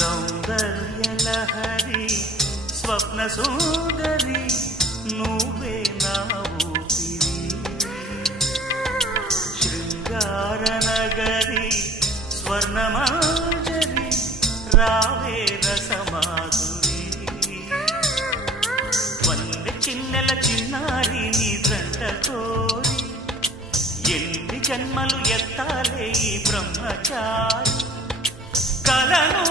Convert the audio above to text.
సౌందర్యలహరి స్వప్న సుందరి నువ్వే నా ఊపిరి శృంగార నగరి స్వర్ణమాజరి రావే రసమాధురి వన్నె చిన్నెల చిన్నారి నీ జంట కోరి ఎన్ని జన్మలు ఎత్తాలే ఈ బ్రహ్మచారి కలను